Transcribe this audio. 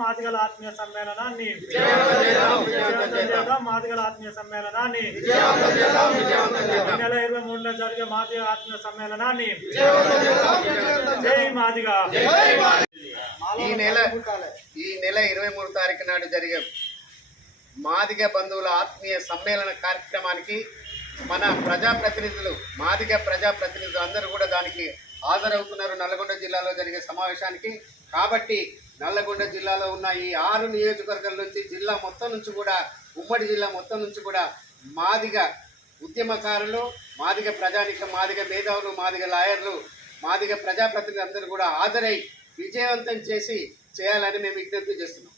మాదిగల ఆత్మీయ సమ్మేళనాన్ని మాదిగల ఆత్మీయ సమ్మేళనాన్ని నెల 23 జరిగే మాదిగ ఆత్మీయ సమ్మేళనాన్ని జై మాదిగ. ఈ నెల 23 తారీఖు నాడు జరిగే మాదిగ బంధువుల ఆత్మీయ సమ్మేళన కార్యక్రమానికి మన ప్రజాప్రతినిధులు మాదిగ ప్రజాప్రతినిధులు అందరూ కూడా దానికి హాజరవుతున్నారు నల్లగొండ జిల్లాలో జరిగే సమావేశానికి. కాబట్టి నల్లగొండ జిల్లాలో ఉన్న ఈ 6 నియోజకవర్గాల నుంచి జిల్లా మొత్తం నుంచి కూడా ఉమ్మడి జిల్లా మొత్తం నుంచి కూడా మాదిగ ఉద్యమకారులు, మాదిగ ప్రజానికం, మాదిగ మేధావులు, మాదిగ లాయర్లు, మాదిగ ప్రజాప్రతినిధులు అందరూ కూడా హాజరై విజయవంతం చేయాలని మేము విజ్ఞప్తి చేస్తున్నాం.